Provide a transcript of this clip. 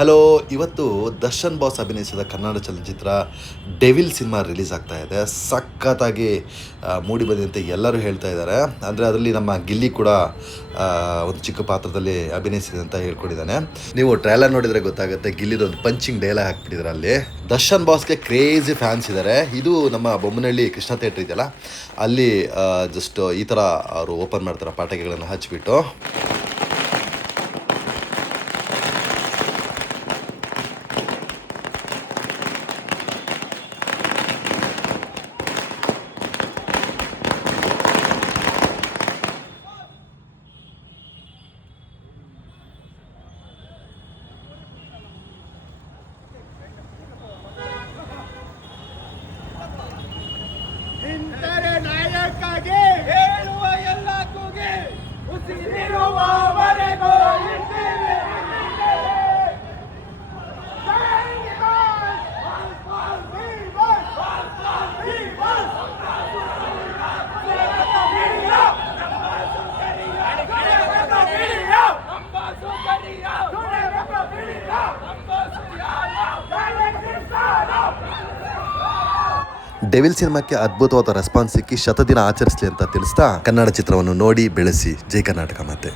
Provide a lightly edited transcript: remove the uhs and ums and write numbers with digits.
Hello, ಇವತ್ತು Darshan boss ಅಭಿನಯಿಸಿದ ಕನ್ನಡ ಚಲನಚಿತ್ರ ಡೆವಿಲ್ ಸಿನಿಮಾ ರಿಲೀಸ್ ಆಗ್ತಾ ಇದೆ. ಸಖತ್ತಾಗಿ ಮೂಡಿ ಬಂದಿದೆ ಅಂತ ಎಲ್ಲರೂ ಹೇಳ್ತಾ ಇದ್ದಾರೆ. ಅಂದರೆ ಅದರಲ್ಲಿ ನಮ್ಮ ಗಿಲ್ಲಿ ಕೂಡ ಒಂದು ಚಿಕ್ಕ ಪಾತ್ರದಲ್ಲಿ ಅಭಿನಯಿಸಿದೆ ಅಂತ ಹೇಳ್ಕೊಂಡಿದ್ದಾನೆ. ನೀವು ಟ್ರೈಲರ್ ನೋಡಿದರೆ ಗೊತ್ತಾಗುತ್ತೆ, ಗಿಲ್ಲಿದೊಂದು ಪಂಚಿಂಗ್ ಡೈಲಾಗ್ ಹಾಕ್ಬಿಟ್ಟಿದ್ದಾರೆ ಅಲ್ಲಿ. ದರ್ಶನ್ ಬಾಸ್ಗೆ ಕ್ರೇಜಿ ಫ್ಯಾನ್ಸ್ ಇದ್ದಾರೆ. ಇದು ನಮ್ಮ ಬೊಮ್ಮನಹಳ್ಳಿ ಕೃಷ್ಣ ಥಿಯೇಟ್ರ್ ಇದೆಯಲ್ಲ, ಅಲ್ಲಿ ಜಸ್ಟ್ ಈ ಥರ ಅವರು ಓಪನ್ ಮಾಡ್ತಾರೆ, ಪಟಾಕಿಗಳನ್ನು ಹಚ್ಚಿಬಿಟ್ಟು. ನಿಂತರೆ ನಾಯಕಗೆ ಹೇಳುವ ಎಲ್ಲ ಕೂಗೆ ಉಸಿರಿರುವವರೆಗೂ ಇದ್ದೇವೆ. ಡೆವಿಲ್ ಸಿನಿಮಾಕ್ಕೆ ಅದ್ಭುತವಾದ ರೆಸ್ಪಾನ್ಸ್ ಸಿಕ್ಕಿ ಶತದಿನ ಆಚರಿಸಲಿ ಅಂತ ತಿಳಿಸ್ತಾ, ಕನ್ನಡ ಚಿತ್ರವನ್ನು ನೋಡಿ ಬೆಳೆಸಿ. ಜೈ ಕರ್ನಾಟಕ. ಮತ್ತೆ